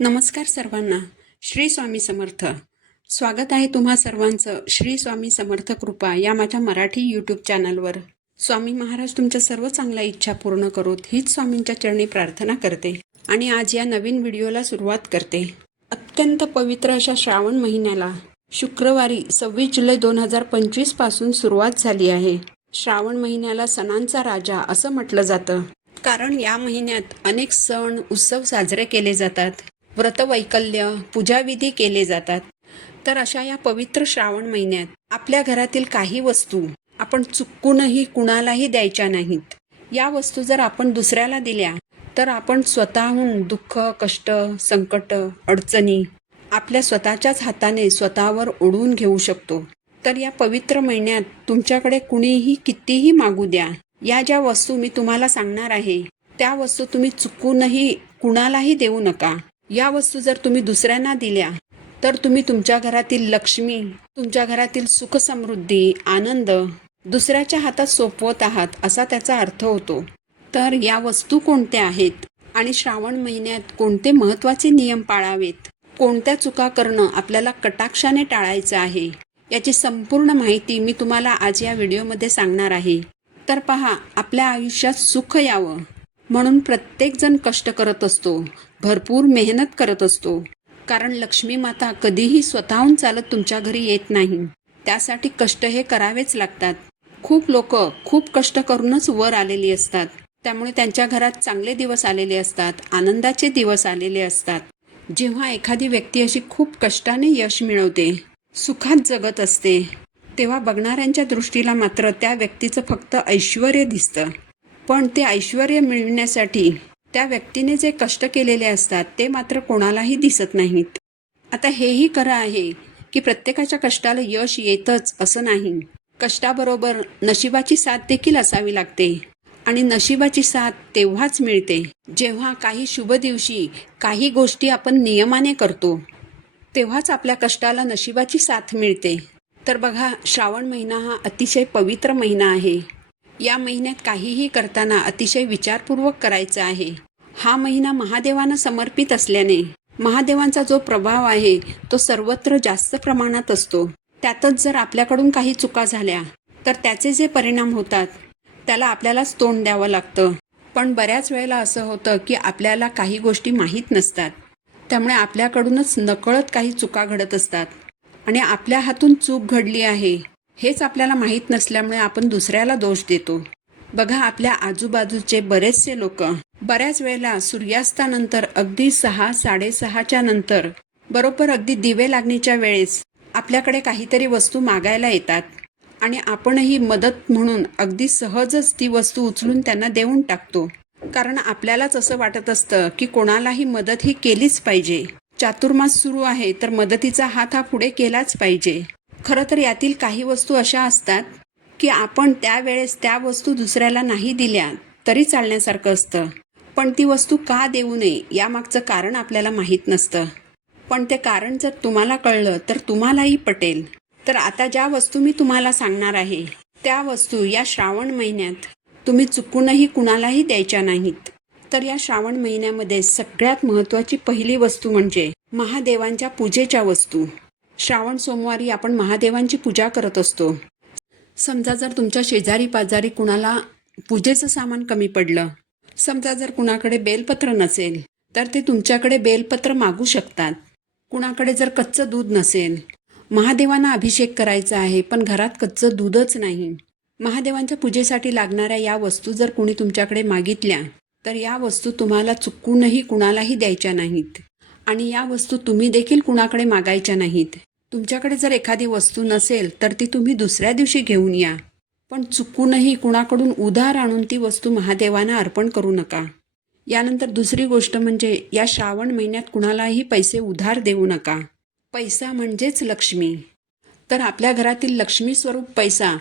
नमस्कार सर्वांना. श्री स्वामी समर्थ. स्वागत आहे तुम्हा सर्वांचं श्री स्वामी समर्थ कृपा या माझ्या मराठी यूट्यूब चॅनलवर. स्वामी महाराज तुमच्या सर्व चांगल्या इच्छा पूर्ण करोत हीच स्वामींच्या चरणी प्रार्थना करते आणि आज या नवीन व्हिडिओला सुरुवात करते. अत्यंत पवित्र अशा श्रावण महिन्याला शुक्रवारी 26 जुलै 2025 पासून सुरुवात झाली आहे. श्रावण महिन्याला सणांचा राजा असं म्हटलं जातं, कारण या महिन्यात अनेक सण उत्सव साजरे केले जातात, व्रतवैकल्य पूजाविधी केले जातात. तर अशा या पवित्र श्रावण महिन्यात आपल्या घरातील काही वस्तू आपण चुकूनही कुणालाही द्यायच्या नाहीत. या वस्तू जर आपण दुसऱ्याला दिल्या तर आपण स्वतःहून दुःख, कष्ट, संकट, अडचणी आपल्या स्वतःच्याच हाताने स्वतःवर ओढून घेऊ शकतो. तर या पवित्र महिन्यात तुमच्याकडे कुणीही कितीही मागू द्या, या ज्या वस्तू मी तुम्हाला सांगणार आहे त्या वस्तू तुम्ही चुकूनही कुणालाही देऊ नका. या वस्तू जर तुम्ही दुसऱ्यांना दिल्या तर तुम्ही तुमच्या घरातील लक्ष्मी, तुमच्या घरातील सुख समृद्धी, आनंद दुसऱ्याच्या हातात सोपवत आहात असा त्याचा अर्थ होतो. तर या वस्तू कोणत्या आहेत आणि श्रावण महिन्यात कोणते महत्त्वाचे नियम पाळावेत, कोणत्या चुका करणं आपल्याला कटाक्षाने टाळायचं आहे, याची संपूर्ण माहिती मी तुम्हाला आज या व्हिडिओमध्ये सांगणार आहे. तर पहा, आपल्या आयुष्यात सुख यावं म्हणून प्रत्येकजण कष्ट करत असतो, भरपूर मेहनत करत असतो. कारण लक्ष्मी माता कधीही स्वतःहून चालत तुमच्या घरी येत नाही. त्यासाठी कष्ट हे करावेच लागतात. खूप लोक खूप कष्ट करूनच वर आलेली असतात. त्यामुळे त्यांच्या घरात चांगले दिवस आलेले असतात, आनंदाचे दिवस आलेले असतात. जेव्हा एखादी व्यक्ती अशी खूप कष्टाने यश मिळवते, सुखात जगत असते, तेव्हा बघणाऱ्यांच्या दृष्टीला मात्र त्या व्यक्तीचं फक्त ऐश्वर्य दिसतं. पण ते ऐश्वर्य मिळवण्यासाठी त्या व्यक्तीने जे कष्ट केलेले असतात ते मात्र कोणालाही दिसत नाहीत. आता हेही खरं आहे की प्रत्येकाच्या कष्टाला यश येतच असं नाही. कष्टाबरोबर नशिबाची साथ देखील असावी लागते आणि नशिबाची साथ तेव्हाच मिळते जेव्हा काही शुभ दिवशी काही गोष्टी आपण नियमाने करतो, तेव्हाच आपल्या कष्टाला नशिबाची साथ मिळते. तर बघा, श्रावण महिना हा अतिशय पवित्र महिना आहे. या महिन्यात काहीही करताना अतिशय विचारपूर्वक करायचं आहे. हा महिना महादेवांना समर्पित असल्याने महादेवांचा जो प्रभाव आहे तो सर्वत्र जास्त प्रमाणात असतो. त्यातच जर आपल्याकडून काही चुका झाल्या तर त्याचे जे परिणाम होतात त्याला आपल्यालाच तोंड द्यावं लागतं. पण बऱ्याच वेळेला असं होतं की आपल्याला काही गोष्टी माहीत नसतात, त्यामुळे आपल्याकडूनच नकळत काही चुका घडत असतात आणि आपल्या हातून चूक घडली आहे हेच आपल्याला माहीत नसल्यामुळे आपण दुसऱ्याला दोष देतो. बघा, आपल्या आजूबाजूचे बरेचसे लोक बऱ्याच वेळेला सूर्यास्तानंतर अगदी 6-6:30च्या नंतर बरोबर अगदी दिवे लागणीच्या वेळेस आपल्याकडे काहीतरी वस्तू मागायला येतात आणि आपणही मदत म्हणून अगदी सहजच ती वस्तू उचलून त्यांना देऊन टाकतो. कारण आपल्यालाच असं वाटत असतं की कोणालाही मदत ही केलीच पाहिजे. चातुर्मास सुरू आहे तर मदतीचा हात हा पुढे केलाच पाहिजे. खरं तर यातील काही वस्तू अशा असतात की आपण त्यावेळेस त्या वस्तू दुसऱ्याला नाही दिल्या तरी चालण्यासारखं असतं, पण ती वस्तू का देऊ नये यामागचं कारण आपल्याला माहीत नसतं. पण ते कारण जर तुम्हाला कळलं तर तुम्हालाही पटेल. तर आता ज्या वस्तू मी तुम्हाला सांगणार आहे त्या वस्तू या श्रावण महिन्यात तुम्ही चुकूनही कुणालाही द्यायच्या नाहीत. तर या श्रावण महिन्यामध्ये सगळ्यात महत्त्वाची पहिली वस्तू म्हणजे महादेवांच्या पूजेच्या वस्तू. श्रावण सोमवारी आपण महादेवांची पूजा करत असतो. समजा जर तुमच्या शेजारी पाजारी कुणाला पूजेचं सामान कमी पडलं, समजा जर कुणाकडे बेलपत्र नसेल तर ते तुमच्याकडे बेलपत्र मागू शकतात. कुणाकडे जर कच्चं दूध नसेल, महादेवांना अभिषेक करायचा आहे पण घरात कच्चं दूधच नाही, महादेवांच्या पूजेसाठी लागणाऱ्या या वस्तू जर कुणी तुमच्याकडे मागितल्या तर या वस्तू तुम्हाला चुकूनही कुणालाही द्यायच्या नाहीत आणि या वस्तू तुम्ही देखील कुणाकडे मागायच्या नाहीत. तुमच्याकडे जर एखादी वस्तू नसेल तर ती तुम्ही दुसऱ्या दिवशी घेऊन या, पण चुकूनही कुणाकडून उधार आणून ती वस्तू महादेवांना अर्पण करू नका. यानंतर दुसरी गोष्ट म्हणजे या श्रावण महिन्यात कुणालाही पैसे उधार देऊ नका. पैसा म्हणजेच लक्ष्मी. तर आपल्या घरातील लक्ष्मी स्वरूप पैसा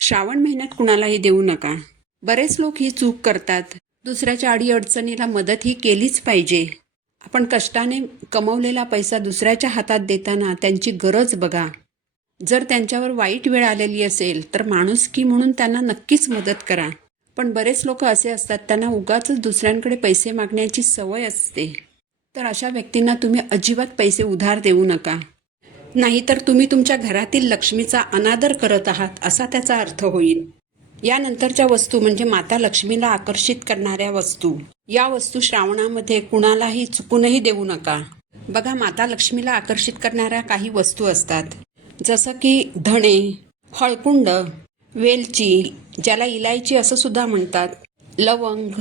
श्रावण महिन्यात कुणालाही देऊ नका. बरेच लोक ही चूक करतात. दुसऱ्याच्या अडीअडचणीला मदत ही केलीच पाहिजे. आपण कष्टाने कमवलेला पैसा दुसऱ्याच्या हातात देताना त्यांची गरज बघा. जर त्यांच्यावर वाईट वेळ आलेली असेल तर माणुसकी म्हणून त्यांना नक्कीच मदत करा. पण बरेच लोक असे असतात, त्यांना उगाचच दुसऱ्यांकडे पैसे मागण्याची सवय असते. तर अशा व्यक्तींना तुम्ही अजिबात पैसे उधार देऊ नका. नाहीतर तुम्ही तुमच्या घरातील लक्ष्मीचा अनादर करत आहात असा त्याचा अर्थ होईल. यानंतरच्या वस्तू म्हणजे माता लक्ष्मीला आकर्षित करणाऱ्या वस्तू. या वस्तू श्रावणामध्ये कुणालाही चुकूनही देऊ नका. बघा, माता लक्ष्मीला आकर्षित करणाऱ्या काही वस्तू असतात, जसं की धणे, हळकुंड, वेलची, ज्याला इलायची असं सुद्धा म्हणतात, लवंग,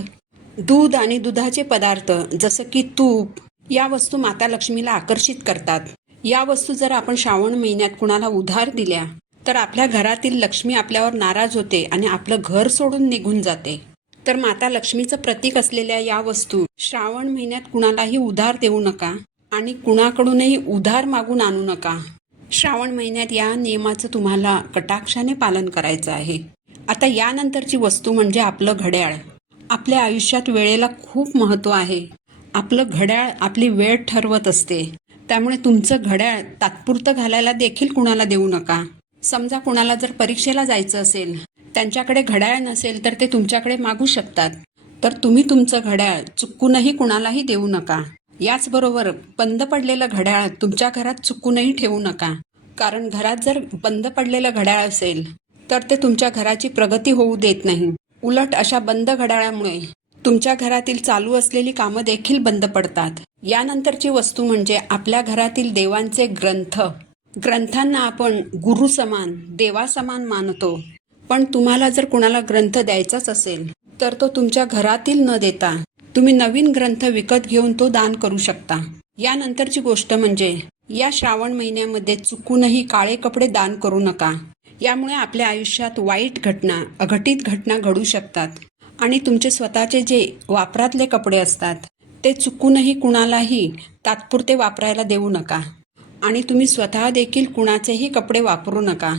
दूध आणि दुधाचे पदार्थ जसं की तूप. या वस्तू माता लक्ष्मीला आकर्षित करतात. या वस्तू जर आपण श्रावण महिन्यात कुणाला उधार दिल्या तर आपल्या घरातील लक्ष्मी आपल्यावर नाराज होते आणि आपलं घर सोडून निघून जाते. तर माता लक्ष्मीचं प्रतीक असलेल्या या वस्तू श्रावण महिन्यात कुणालाही उधार देऊ नका आणि कुणाकडूनही उधार मागून आणू नका. श्रावण महिन्यात या नियमाचं तुम्हाला कटाक्षाने पालन करायचं आहे. आता यानंतरची वस्तू म्हणजे आपलं घड्याळ. आपल्या आयुष्यात वेळेला खूप महत्त्व आहे. आपलं घड्याळ आपली वेळ ठरवत असते. त्यामुळे तुमचं घड्याळ तात्पुरतं घालायला देखील कुणाला देऊ नका. समजा कुणाला जर परीक्षेला जायचं असेल, त्यांच्याकडे घड्याळ नसेल तर ते तुमच्याकडे मागू शकतात. तर तुम्ही तुमचं घड्याळ चुकूनही कुणालाही देऊ नका. याचबरोबर बंद पडलेलं घड्याळ तुमच्या घरात चुकूनही ठेवू नका. कारण घरात जर बंद पडलेलं घड्याळ असेल तर ते तुमच्या घराची प्रगती होऊ देत नाही. उलट अशा बंद घड्याळामुळे तुमच्या घरातील चालू असलेली कामं देखील बंद पडतात. यानंतरची वस्तू म्हणजे आपल्या घरातील देवांचे ग्रंथ. ग्रंथांना आपण गुरु समान, देवासमान मानतो. पण तुम्हाला जर कुणाला ग्रंथ द्यायचाच असेल तर तो तुमच्या घरातील न देता तुम्ही नवीन ग्रंथ विकत घेऊन तो दान करू शकता. यानंतरची गोष्ट म्हणजे या श्रावण महिन्यामध्ये चुकूनही काळे कपडे दान करू नका. यामुळे आपल्या आयुष्यात वाईट घटना, अघटित घटना घडू शकतात आणि तुमचे स्वतःचे जे वापरातले कपडे असतात ते चुकूनही कुणालाही तात्पुरते वापरायला देऊ नका. आणि तुम्ही स्वतः देखील कुणाचेही कपडे वापरू नका.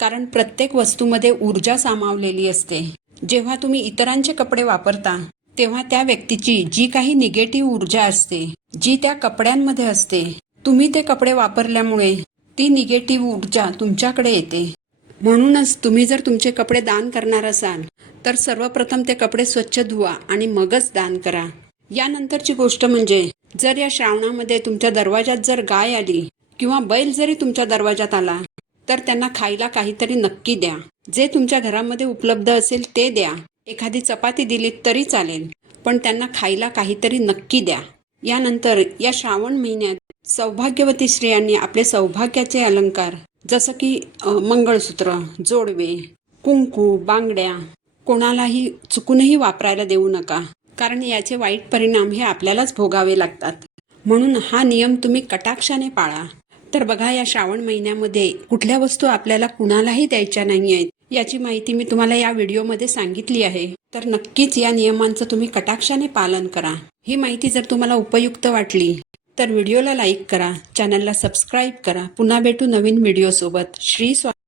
कारण प्रत्येक वस्तूमध्ये ऊर्जा सामावलेली असते. जेव्हा तुम्ही इतरांचे कपडे वापरता तेव्हा त्या व्यक्तीची जी काही निगेटिव्ह ऊर्जा असते, जी त्या कपड्यांमध्ये असते, तुम्ही ते कपडे वापरल्यामुळे ती निगेटिव्ह ऊर्जा तुमच्याकडे येते. म्हणूनच तुम्ही जर तुमचे कपडे दान करणार असाल तर सर्वप्रथम ते कपडे स्वच्छ धुवा आणि मगच दान करा. यानंतरची गोष्ट म्हणजे जर या श्रावणामध्ये तुमच्या दरवाजात जर गाय आली किंवा बैल जरी तुमच्या दरवाजात आला तर त्यांना खायला काहीतरी नक्की द्या. जे तुमच्या घरामध्ये उपलब्ध असेल ते द्या. एखादी चपाती दिली तरी चालेल, पण त्यांना खायला काहीतरी नक्की द्या. यानंतर या श्रावण महिन्यात सौभाग्यवती स्त्रियांनी आपले सौभाग्याचे अलंकार जसं की मंगळसूत्र, जोडवे, कुंकू, बांगड्या कोणालाही चुकूनही वापरायला देऊ नका. कारण याचे वाईट परिणाम हे आपल्यालाच भोगावे लागतात. म्हणून हा नियम तुम्ही कटाक्षाने पाळा. तर बघा, या श्रावण महिन्यामध्ये कुठल्या वस्तू आपल्याला कुणालाही द्यायच्या नाही आहेत याची माहिती मी तुम्हाला या व्हिडिओमध्ये सांगितली आहे. तर नक्कीच या नियमांचं तुम्ही कटाक्षाने पालन करा. ही माहिती जर तुम्हाला उपयुक्त वाटली तर व्हिडिओला लाईक करा, चॅनलला सबस्क्राईब करा. पुन्हा भेटू नवीन व्हिडिओसोबत. श्री स्वामी.